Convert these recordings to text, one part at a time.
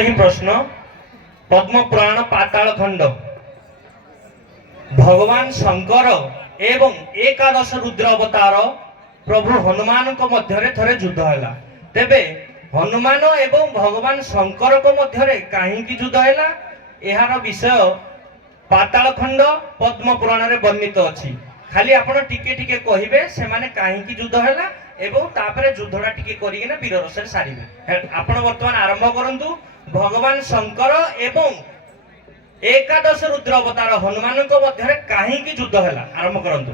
ही प्रश्न पद्म पुराण पाताल खंड भगवान शंकर एवं एकादश रुद्र अवतार प्रभु हनुमान को मध्यरे थरे युद्ध हैला तेबे हनुमान एवं भगवान शंकर को मध्यरे काहे की युद्ध हैला एहार विषय पाताल खंड पद्म पुराण रे वर्णित अछि खाली आपण टिके टिके कहिबे से माने काहे की युद्ध हैला एवं तापरे युद्धडा टिके करिगिना वीर रसरे सारिबे आपण वर्तमान आरंभ करंतु भगवान शंकर एवं एकादश रुद्र अवतार हनुमान को मध्यरे काहे की युद्ध हैला आरंभ करंतु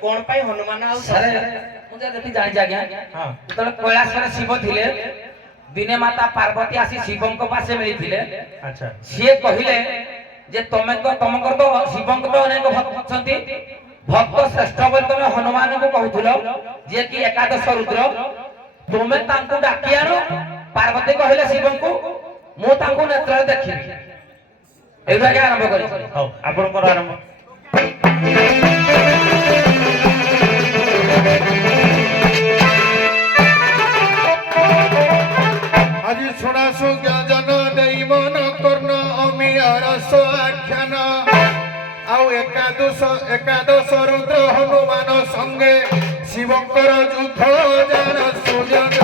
कौन पाई हनुमान आ सरे मुझे देखि जानि जाग्या हां तो कैलाश शिव थिले दिने माता पार्वती आसी शिवं को पासे मिली थिले अच्छा से कहिले जे तमे को तमकर तो शिवं को अनेक भक्त छथि भक्त श्रेष्ठ बोल तमे हनुमान को कहउथलो जे कि एकादश रुद्र तमे तांको डाकियारो पार्वती कहिले शिवं को मो तांको नेत्र देखिबी एबा के आरंभ करी हां आपण को आरंभ आज सुना सुज्ञान देई मन कर्ण अमियारस आख्यान आउ एकादश रुद्र हनुमान संगे शिवंकर युद्ध जान सुज्ञान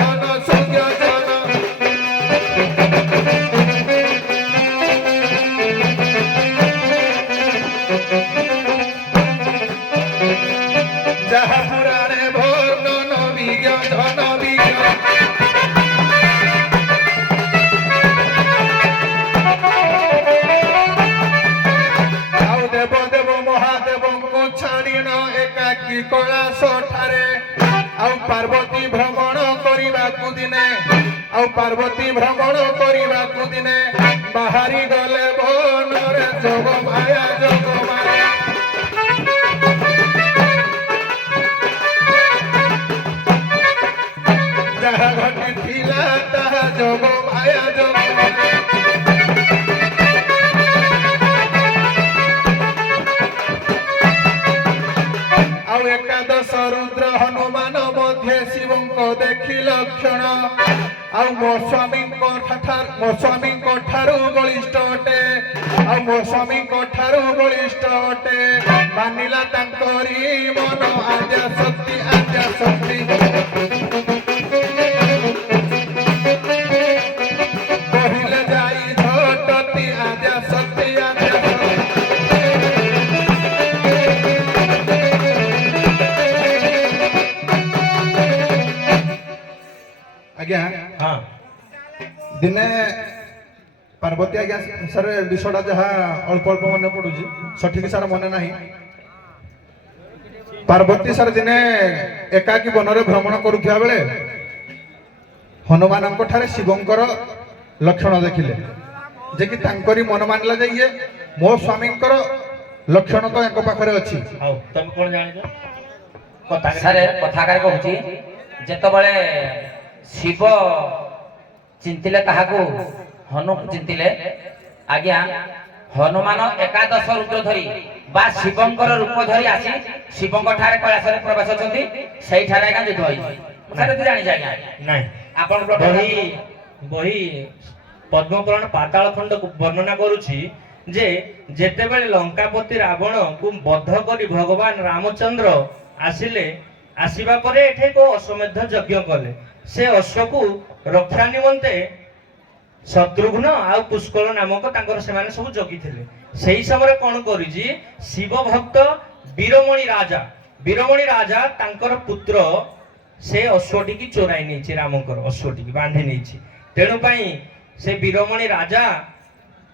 जहा पुराणे वर्णन विज्ञान कैलाश ठारे आउ पार्वती भ्रमण करने दिने आउ पार्वती भ्रमण करने दिने बाहरी गले बन रे जोग माया जहा घटी थिला ताहा जोग माया एकादश रुद्र हनुमान मध्य शिव को देखी लक्षण आ मो स्वामी ठारू बलिष्ठ अटे आ मो स्वामी ठारू बलिष्ठ अटे मानिला तांकरी मन आद्या शक्ति कहले जाई झटती आद्या शक्ति ଆଜ୍ଞା ହଁ ଦିନେ ପାର୍ବତୀ ଆଜ୍ଞା ସାର୍ ବିଷୟଟା ଯାହା ଅଳ୍ପ ଅଳ୍ପ ମନେ ପଡୁଛି ସଠିକ ସାର୍ ମନେ ନାହିଁ। ପାର୍ବତୀ ସାର୍ ଦିନେ ଏକାକୀ ବନରେ ଭ୍ରମଣ କରୁଥିବା ବେଳେ ହନୁମାନଙ୍କ ଠାରେ ଶିବଙ୍କର ଲକ୍ଷଣ ଦେଖିଲେ ଯେ କି ତାଙ୍କରି ମନ ମାନିଲା ଯେ ଇଏ ମୋ ସ୍ୱାମୀଙ୍କର ଲକ୍ଷଣ ତ ୟାଙ୍କ ପାଖରେ ଅଛି। ହଉ ତମେ କଣ ଜାଣିଛ କଥା ସାରେ କଥାକାରେ କହୁଛି ଯେତେବେଳେ ଶିବ ଚିନ୍ତିଲେ କାହାକୁ ହନୁକୁ ଚିନ୍ତିଲେ ଆଜ୍ଞା ହନୁମାନ ଏକାଦଶ ରୁଦ୍ର ଧରି ବା ଶିବଙ୍କର ରୂପ ଧରି ଆସି ଶିବଙ୍କ ଠାରେ କୈଳାସରେ ପ୍ରବେଶ ଅଛନ୍ତି ସେଇଠାରେ ଆଜ୍ଞା ଯୁଦ୍ଧ ହୋଇଛି। ସାରେ ତୁ ଜାଣିଛ ଆଜ୍ଞା ନାଇଁ ଆପଣଙ୍କ ବହି ବହି ପଦ୍ମପୁରାଣ ପାତାଳ ଖଣ୍ଡକୁ ବର୍ଣ୍ଣନା କରୁଛି ଯେ ଯେତେବେଳେ ଲଙ୍କାପତି ରାବଣକୁ ବଧ କରି ଭଗବାନ ରାମଚନ୍ଦ୍ର ଆସିଲେ ଆସିବା ପରେ ଏଠି ଏକ ଅଶ୍ୱମେଧ ଯଜ୍ଞ କଲେ। ସେ ଅଶ୍ୱକୁ ରକ୍ଷା ନିମନ୍ତେ ଶତ୍ରୁଘ୍ନ ଆଉ ପୁଷ୍କଳ ନାମକ ତାଙ୍କର ସେମାନେ ସବୁ ଜଗିଥିଲେ। ସେଇ ସମୟରେ କଣ କରିଛି ଶିବ ଭକ୍ତ ବୀରମଣି ରାଜା ତାଙ୍କର ପୁତ୍ର ସେ ଅଶ୍ୱଟିକି ଚୋରାଇ ନେଇଛି ରାମଙ୍କର ଅଶ୍ୱଟିକି ବାନ୍ଧି ନେଇଛି। ତେଣୁ ପାଇଁ ସେ ବୀରମଣି ରାଜା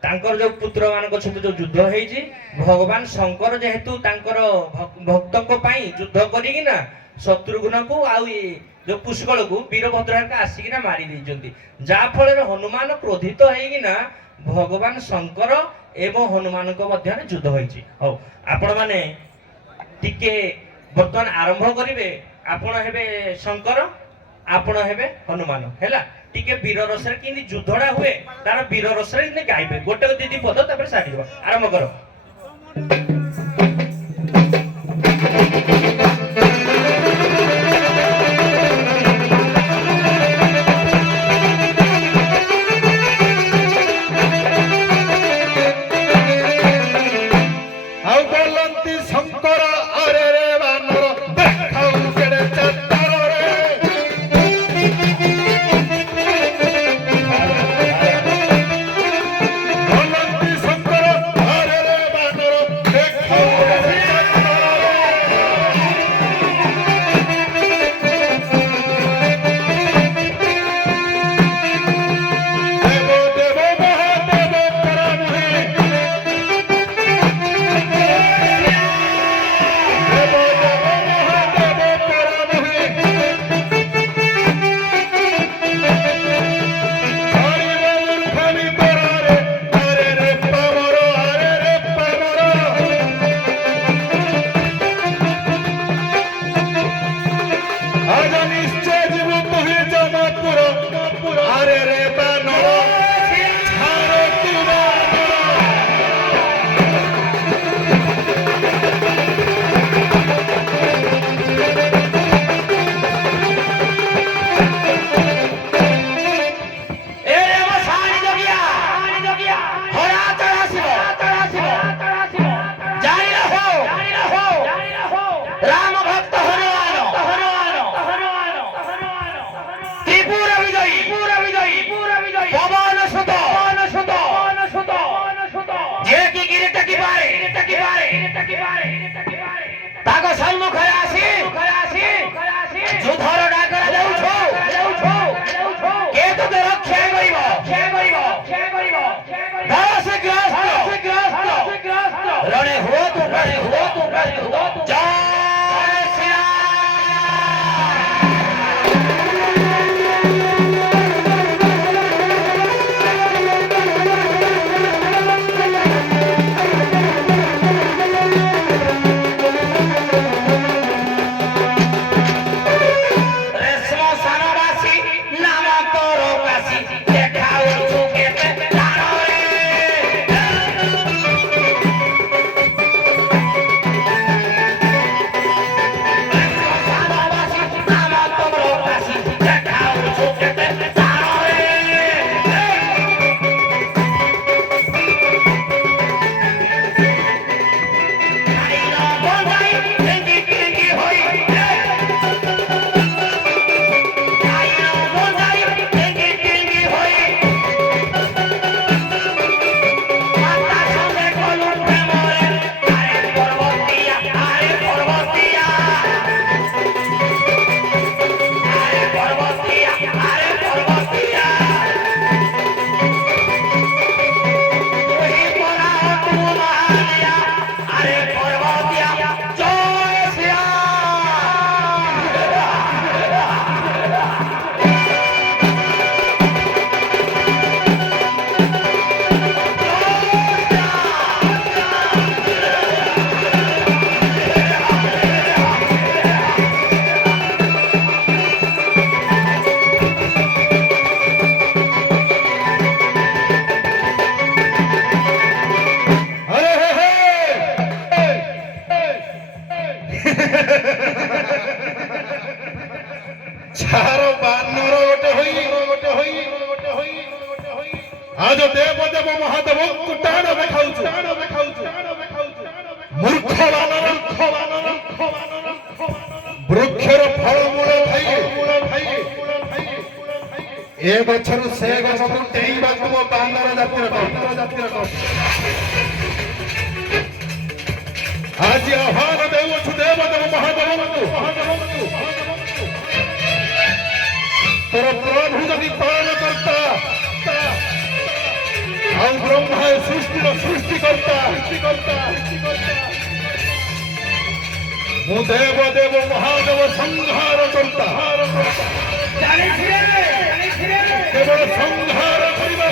ତାଙ୍କର ଯୋଉ ପୁତ୍ର ମାନଙ୍କ ସହିତ ଯୋଉ ଯୁଦ୍ଧ ହେଇଛି ଭଗବାନ ଶଙ୍କର ଯେହେତୁ ତାଙ୍କର ଭକ୍ତଙ୍କ ପାଇଁ ଯୁଦ୍ଧ କରିକିନା ଶତ୍ରୁଘ୍ନକୁ ଆଉ ଯୋଉ ପୁଷ୍କଳକୁ ବୀରଭଦ୍ର ଆସିକିନା ମାରି ଦେଇଛନ୍ତି। ଯାହା ଫଳରେ ହନୁମାନ କ୍ରୋଧିତ ହେଇକିନା ଭଗବାନ ଶଙ୍କର ଏବଂ ହନୁମାନଙ୍କ ମଧ୍ୟରେ ଯୁଦ୍ଧ ହେଇଛି। ହଉ ଆପଣ ମାନେ ଟିକେ ବର୍ତ୍ତମାନ ଆରମ୍ଭ କରିବେ। ଆପଣ ହେବେ ଶଙ୍କର ଆପଣ ହେବେ ହନୁମାନ ହେଲା। ଟିକେ ବୀର ରସରେ କେମିତି ଯୁଦ୍ଧଟା ହୁଏ ତାର ବୀର ରସରେ କେମିତି ଗାଇବେ ଗୋଟେ ଦିଦି ପଦ ତାପରେ ସାରିବ ଆରମ୍ଭ କର। ଆଉ ବୋଲନ୍ତି ଶଙ୍କର ଆରେ ରେ ବାନର ଦେଖାଉ କେଡ଼େ ଚାତରରେ। ବୋଲନ୍ତି ଶଙ୍କର ଆରେ ରେ ବାନର ଦେଖାଉ କେଡ଼େ ଚାତରରେ। ଦେବ ଦେବ ମହାଦେବ ପରାମୁହେ ତାଙ୍କ ସମ୍ମୁଖରେ ଆସି ଯୁଦ୍ଧର ଡାକରା ଦେଉଛୁ କେ ତୋତେ ରକ୍ଷା କରିବ ରଣେ ହୁଅ ତୁ ଜୟ ଶ୍ରୀରାମ। ଛାର ବାନର ଗୋଟେ ହୋଇ ଆଜ ଦେବ ଦେବ ମହାଦେବଙ୍କୁ ଟାଣ ଦେଖାଉଛୁ ମୂର୍ଖ ବାନର ବୃକ୍ଷର ଫଳମୂଳ ଖାଇ ଏ ଗଛରୁ ସେ ଗଛକୁ ଡେଇଁବାକୁ ମୋ ବାନର ଜାତିର ଆଜି ଆହ୍ୱାନ ଦେଉଛୁ ଦେବ ଦେବ ମହାଦେବଙ୍କୁ ତୋର ପ୍ରଭୁ ଯଦି ପାଳନ କର୍ତ୍ତା ଆଉ ବ୍ରହ୍ମା ସୃଷ୍ଟିର ସୃଷ୍ଟିକର୍ତ୍ତା ମୁଁ ଦେବ ଦେବ ମହାଦେବ ସଂହାର କର୍ତ୍ତା କେବଳ ସଂହାର କରିବା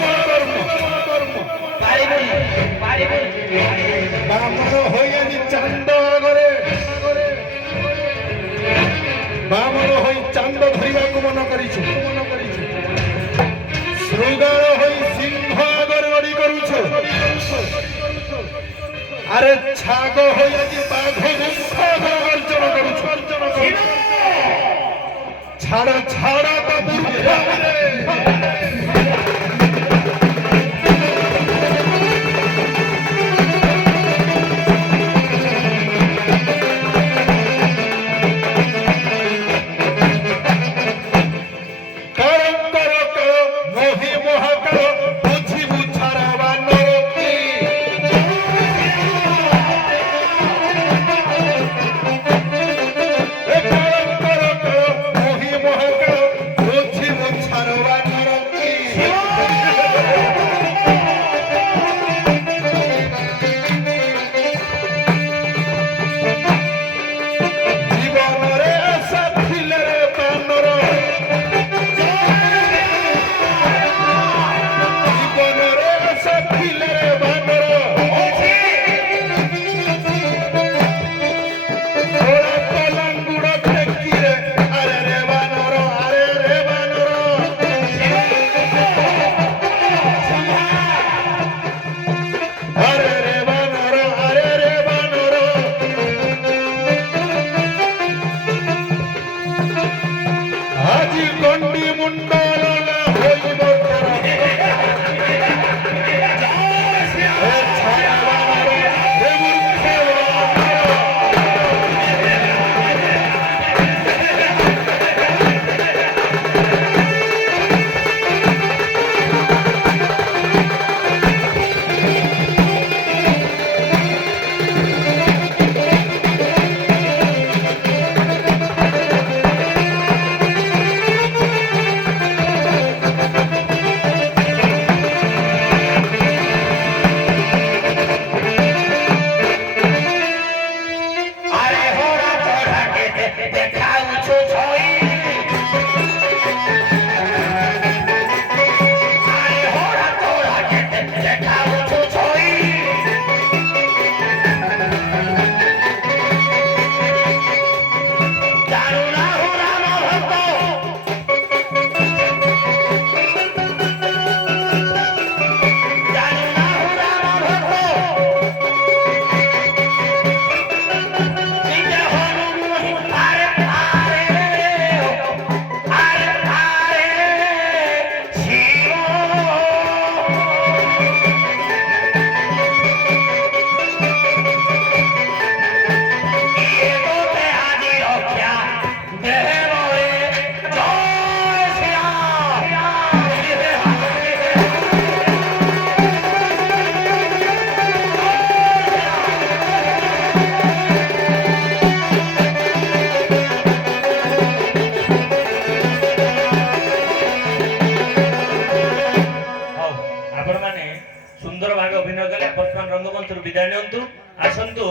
ବାମନ ହୋଇ ଆଜି ଚାନ୍ଦ ଆଗରେ ବାମନ ହୋଇ ଚାନ୍ଦ ଧରିବାକୁ ମନ କରିଛୁ ଶୃଗାଳ ହୋଇ ସିଂହ ଆଗରେ ଅଡ଼ି କରୁଛୁ ଆରେ ଛାଗ ହୋଇ ଆଜି ବାଘ ଗର୍ଜନ କରୁଛୁ ଛାଡ଼ ତା ମୂର୍ଖରେ ସୁନ୍ଦର ଭାବେ ଅଭିନୟ କଲେ ବର୍ତ୍ତମାନ ରଙ୍ଗମଞ୍ଚରୁ ବିଦାୟ ନିଅନ୍ତୁ ଆସନ୍ତୁ।